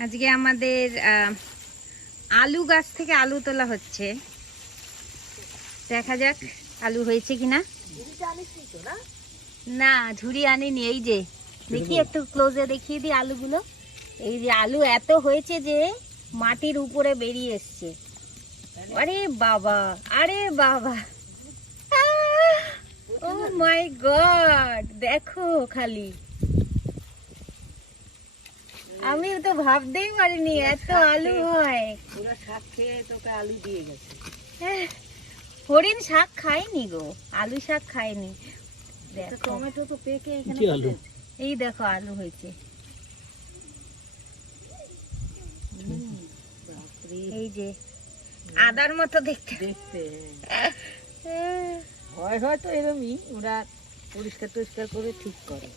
আজকে আমাদের আলু গাছ থেকে আলু তোলা হচ্ছে, দেখা যাক আলু হয়েছে কিনা। না ঝুড়ি আনিনি, এই যে দেখি একটু ক্লোজে দেখিয়ে দিই আলুগুলো। এই যে আলু এত হয়েছে যে মাটির উপরে বেরিয়ে এসছে। আরে বাবা, আরে বাবা, ও মাই গড, দেখো খালি, আমি তো ভাবতেই পারিনি এত আলু হয়। পুরো শাক খেয়ে তোকে আলু দিয়ে গেছে। হরিণ শাক খায়নি গো, আলু শাক খায়নি। দেখো টমেটো তো পেকে এখানে আলু, এই দেখো আলু হয়েছে, এই যে আদার মতো দেখতে দেখতে হয়, হয়তো এরকমই ওরা পরিষ্কার টরিষ্কার করে ঠিক করে।